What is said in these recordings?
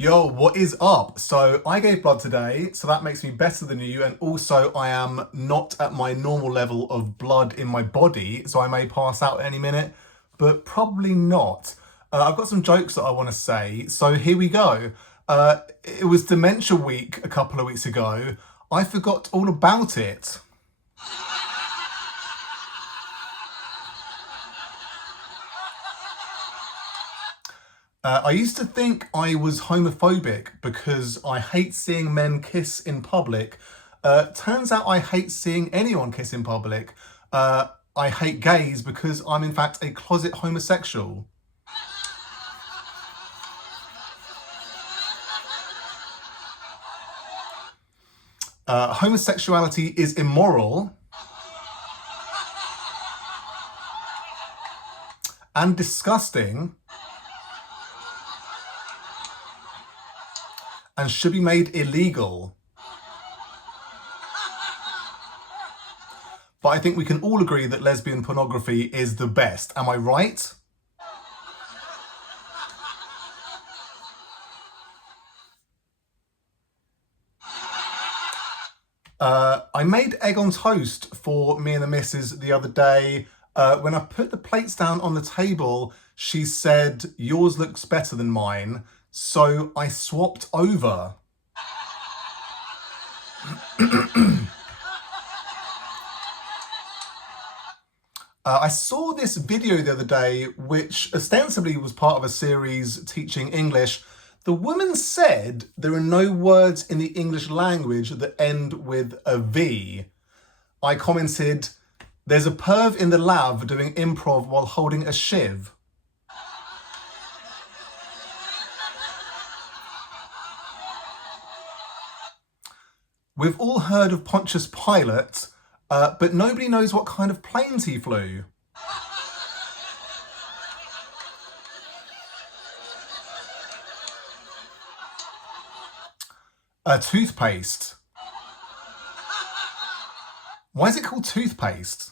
Yo, what is up? So I gave blood today, so that makes me better than you, and also I am not at my normal level of blood in my body, so I may pass out any minute, but probably not. I've got some jokes that I want to say, so here we go. It was Dementia Week a couple of weeks ago. I forgot all about it. I used to think I was homophobic because I hate seeing men kiss in public. Turns out I hate seeing anyone kiss in public. I hate gays because I'm in fact a closet homosexual. Homosexuality is immoral and disgusting and should be made illegal. But I think we can all agree that lesbian pornography is the best. Am I right? I made egg on toast for me and the missus the other day. When I put the plates down on the table, she said, "Yours looks better than mine." So I swapped over. I saw this video the other day, which ostensibly was part of a series teaching English. The woman said there are no words in the English language that end with a V. I commented, "There's a perv in the lab doing improv while holding a shiv." We've all heard of Pontius Pilate, but nobody knows what kind of planes he flew. Toothpaste. Why is it called toothpaste?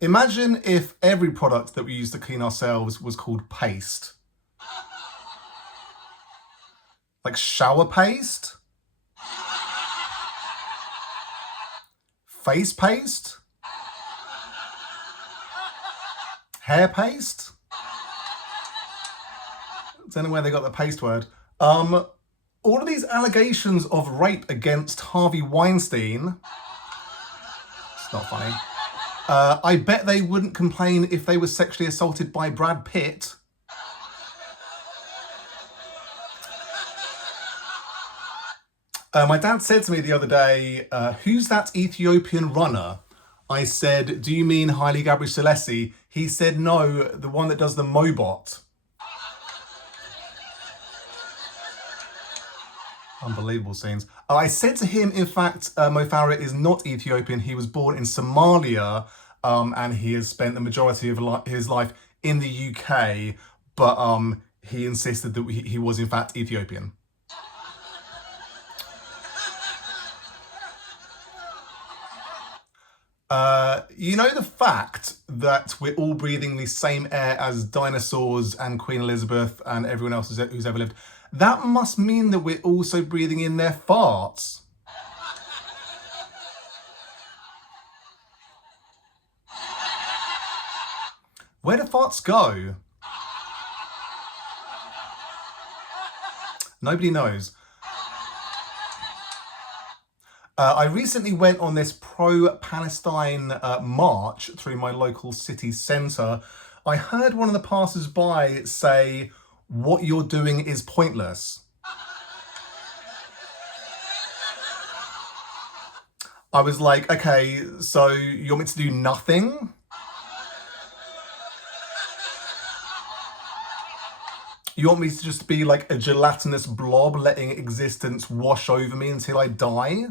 Imagine if every product that we use to clean ourselves was called paste. Like shower paste? Face paste? Hair paste? I don't know where they got the paste word. All of these allegations of rape against Harvey Weinstein. It's not funny. I bet they wouldn't complain if they were sexually assaulted by Brad Pitt. My dad said to me the other day, "Who's that Ethiopian runner?" I said, "Do you mean Haile Gebrselassie?" He said, "No, the one that does the Mobot." Unbelievable scenes. I said to him, in fact, Mo Farah is not Ethiopian. He was born in Somalia, and he has spent the majority of his life in the UK, but he insisted that he was in fact Ethiopian. You know the fact that we're all breathing the same air as dinosaurs and Queen Elizabeth and everyone else who's ever lived? That must mean that we're also breathing in their farts. Where do farts go? Nobody knows. I recently went on this pro-Palestine march through my local city centre. I heard one of the passers-by say, "What you're doing is pointless." I was like, okay, so you want me to do nothing? You want me to just be like a gelatinous blob letting existence wash over me until I die?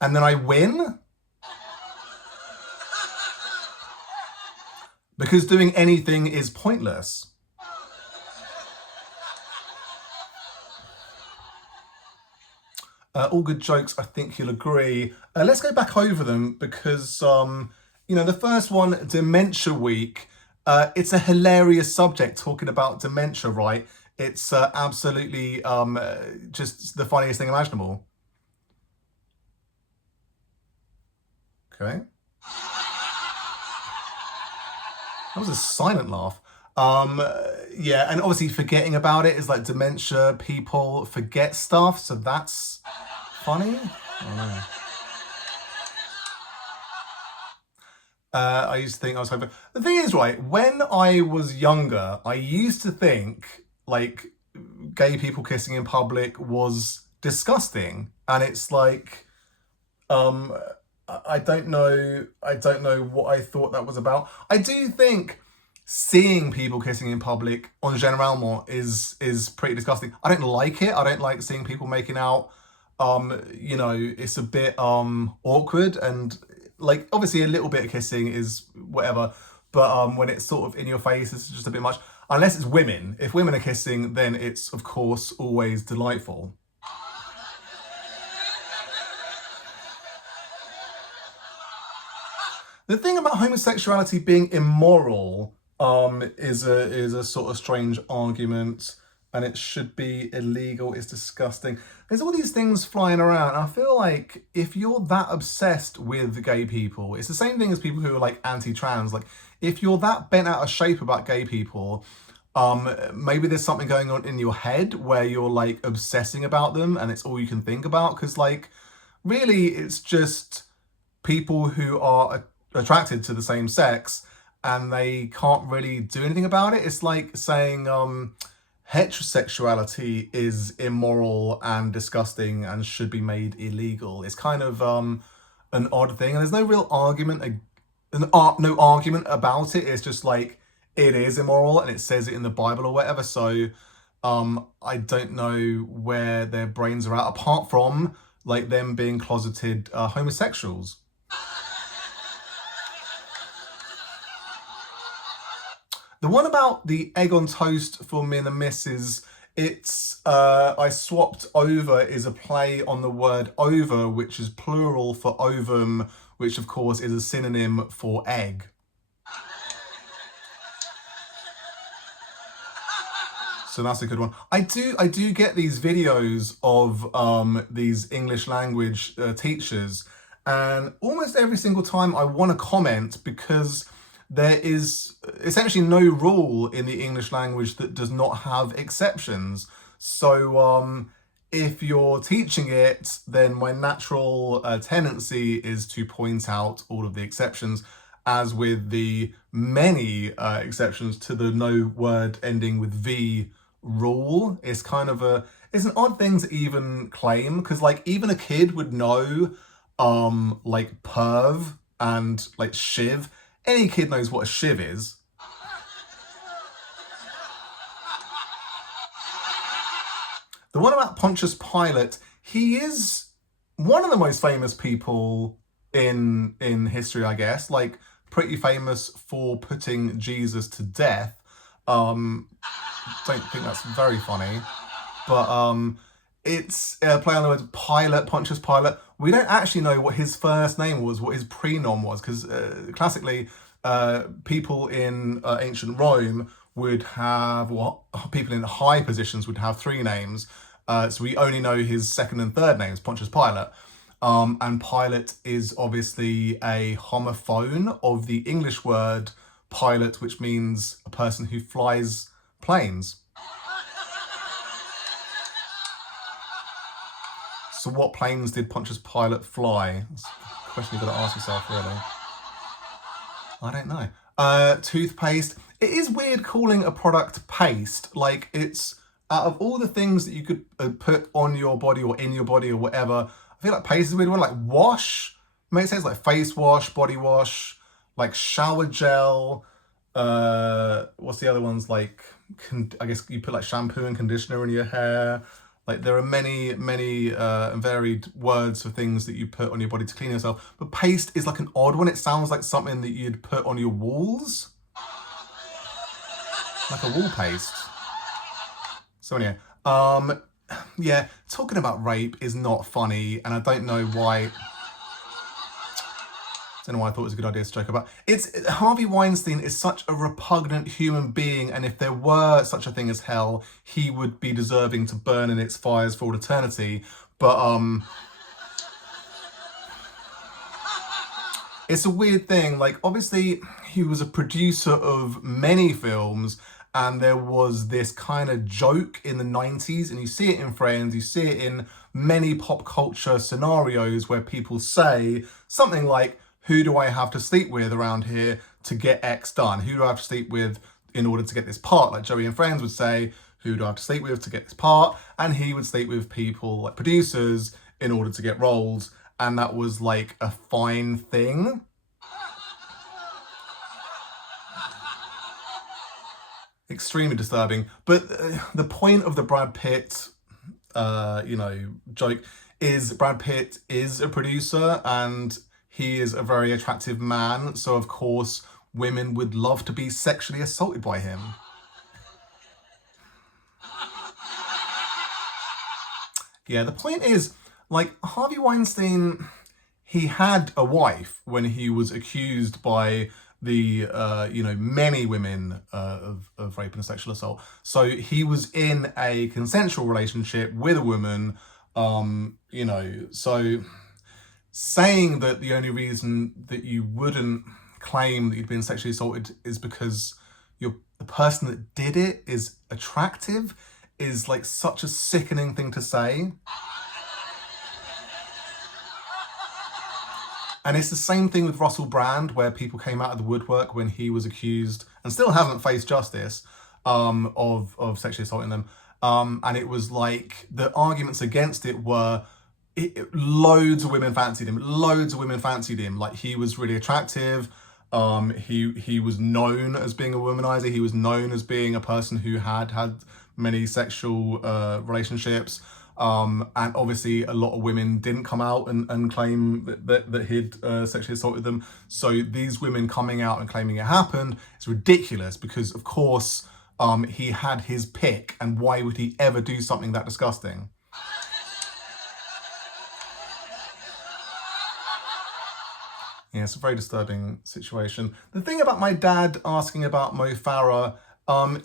And then I win? Because doing anything is pointless. All good jokes, I think you'll agree. Let's go back over them because You know, the first one, Dementia Week. It's a hilarious subject talking about dementia, right? It's absolutely just the funniest thing imaginable. Okay. That was a silent laugh. Um, yeah, and obviously forgetting about it is like dementia, people forget stuff, so that's funny. I don't know. I used to think I was hoping. The thing is, right, when I was younger, I used to think like gay people kissing in public was disgusting. And it's like, um, I don't know what I thought that was about. I do think seeing people kissing in public on généralement is pretty disgusting. I don't like it. I don't like seeing people making out. You know, it's a bit awkward, and like obviously a little bit of kissing is whatever, but when it's sort of in your face, it's just a bit much. Unless it's women. If women are kissing, then it's of course always delightful. The thing about homosexuality being immoral is a sort of strange argument, and it should be illegal. It's disgusting. There's all these things flying around. I feel like if you're that obsessed with gay people, it's the same thing as people who are like anti-trans. Like if you're that bent out of shape about gay people, maybe there's something going on in your head where you're like obsessing about them, and it's all you can think about. Because like really, it's just people who are attracted to the same sex and they can't really do anything about it. It's like saying heterosexuality is immoral and disgusting and should be made illegal. It's kind of an odd thing, and there's no real argument, no argument about it. It's just like it is immoral and it says it in the Bible or whatever. So I don't know where their brains are at, apart from like them being closeted homosexuals. The one about the egg on toast for me and the missus, it's I swapped over is a play on the word over, which is plural for ovum, which of course is a synonym for egg. So that's a good one. I do get these videos of these English language teachers, and almost every single time I want to comment because there is essentially no rule in the English language that does not have exceptions. So if you're teaching it, then my natural tendency is to point out all of the exceptions, as with the many exceptions to the no word ending with V rule. It's an odd thing to even claim, because like even a kid would know like perv and like shiv. Any kid knows what a shiv is. The one about Pontius Pilate, he is one of the most famous people in history, I guess. Like pretty famous for putting Jesus to death. Don't think that's very funny, but it's a play on the word Pilate, Pontius Pilate. We don't actually know what his first name was, what his prenom was, because classically, people in ancient Rome would have, well, people in high positions would have three names. So we only know his second and third names, Pontius Pilate. And Pilate is obviously a homophone of the English word pilot, which means a person who flies planes. So what planes did Pontius Pilate fly? That's a question you've got to ask yourself, really. I don't know. Toothpaste. It is weird calling a product paste. Like it's out of all the things that you could put on your body or in your body or whatever, I feel like paste is a weird one. Like wash makes sense, like face wash, body wash, like shower gel. What's the other ones? Like I guess you put like shampoo and conditioner in your hair. Like there are many varied words for things that you put on your body to clean yourself. But paste is like an odd one. It sounds like something that you'd put on your walls, like a wall paste. So anyway, yeah, talking about rape is not funny, and I don't know why. don't know why I thought it was a good idea to joke about. It's Harvey Weinstein is such a repugnant human being, and if there were such a thing as hell, he would be deserving to burn in its fires for all eternity. But it's a weird thing. Like, obviously, he was a producer of many films, and there was this kind of joke in the 90s, and you see it in Friends, you see it in many pop culture scenarios where people say something like, who do I have to sleep with around here to get X done? Who do I have to sleep with in order to get this part? Like Joey and Friends would say, who do I have to sleep with to get this part? And he would sleep with people like producers in order to get roles. And that was like a fine thing. Extremely disturbing. But the point of the Brad Pitt, joke is Brad Pitt is a producer and he is a very attractive man. So, of course, women would love to be sexually assaulted by him. Yeah, the point is, like, Harvey Weinstein, he had a wife when he was accused by the, many women of rape and sexual assault. So he was in a consensual relationship with a woman, so saying that the only reason that you wouldn't claim that you'd been sexually assaulted is because the person that did it is attractive is like such a sickening thing to say. And it's the same thing with Russell Brand, where people came out of the woodwork when he was accused and still hasn't faced justice of sexually assaulting them. And it was like the arguments against it were loads of women fancied him. Loads of women fancied him. Like, he was really attractive. He was known as being a womanizer. He was known as being a person who had many sexual relationships. And obviously a lot of women didn't come out and claim that he'd sexually assaulted them. So these women coming out and claiming it happened is ridiculous because, of course, he had his pick, and why would he ever do something that disgusting? Yeah, it's a very disturbing situation. The thing about my dad asking about Mo Farah,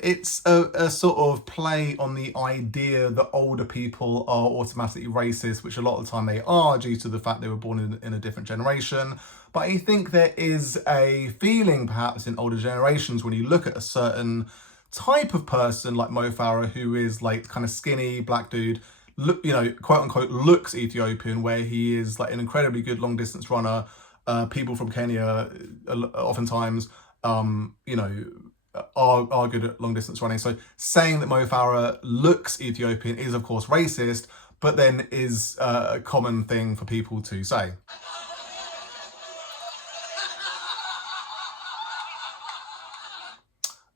it's a sort of play on the idea that older people are automatically racist, which a lot of the time they are due to the fact they were born in a different generation. But I think there is a feeling perhaps in older generations when you look at a certain type of person like Mo Farah, who is like kind of skinny black dude, look, quote unquote, looks Ethiopian, where he is like an incredibly good long distance runner. People from Kenya oftentimes, are good at long distance running. So saying that Mo Farah looks Ethiopian is, of course, racist, but then is a common thing for people to say.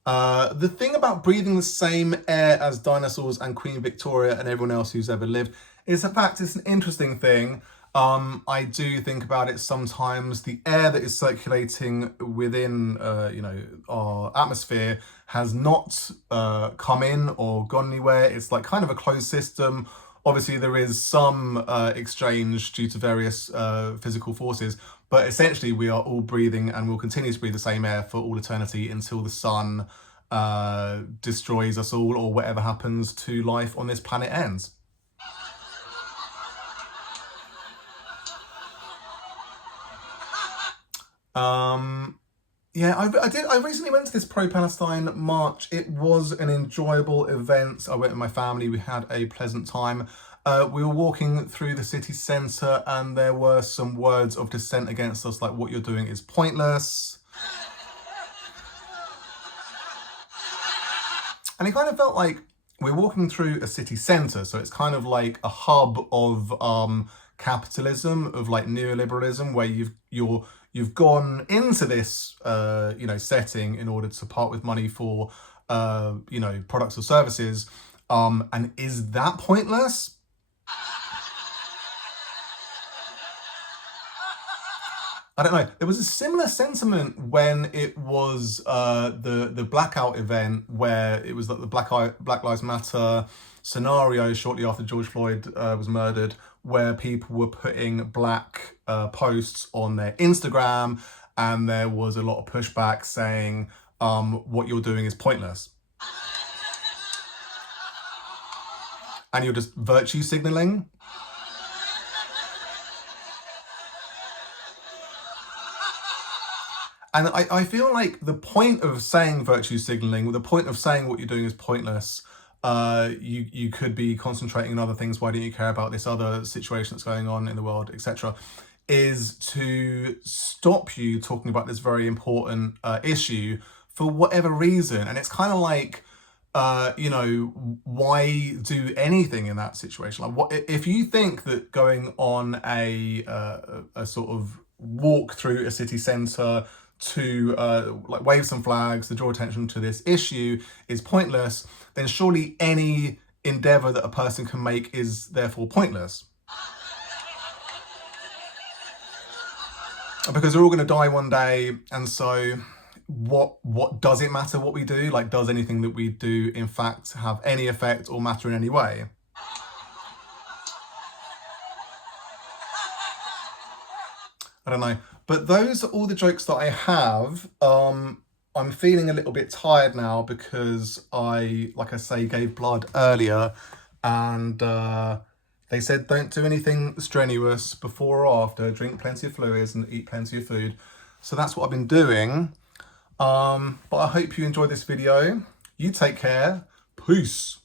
The thing about breathing the same air as dinosaurs and Queen Victoria and everyone else who's ever lived is, in fact, it's an interesting thing. I do think about it sometimes. The air that is circulating within, our atmosphere has not come in or gone anywhere. It's like kind of a closed system. Obviously, there is some exchange due to various physical forces, but essentially we are all breathing and will continue to breathe the same air for all eternity until the sun destroys us all, or whatever happens to life on this planet ends. Yeah, I recently went to this pro-Palestine march. It was an enjoyable event. I went with my family. We had a pleasant time. We were walking through the city centre and there were some words of dissent against us, like, what you're doing is pointless. And it kind of felt like we're walking through a city centre, so it's kind of like a hub of capitalism, of like neoliberalism, where you've gone into this setting in order to part with money for products or services, and is that pointless? I don't know. There was a similar sentiment when it was the blackout event, where it was like the Black Lives Matter scenario shortly after George Floyd was murdered, where people were putting black posts on their Instagram, and there was a lot of pushback saying what you're doing is pointless. And you're just virtue signaling. And I feel like the point of saying virtue signaling, the point of saying what you're doing is pointless, you could be concentrating on other things, why don't you care about this other situation that's going on in the world, etc., is to stop you talking about this very important issue for whatever reason. And it's kind of like, you know, why do anything in that situation? Like, what if you think that going on a sort of walk through a city centre to like wave some flags to draw attention to this issue is pointless, then surely any endeavour that a person can make is therefore pointless. Because we're all going to die one day, and so what does it matter what we do? Like, does anything that we do in fact have any effect or matter in any way? I don't know. But those are all the jokes that I have. I'm feeling a little bit tired now because like I say, gave blood earlier, and they said don't do anything strenuous before or after, drink plenty of fluids and eat plenty of food. So that's what I've been doing. But I hope you enjoyed this video. You take care. Peace.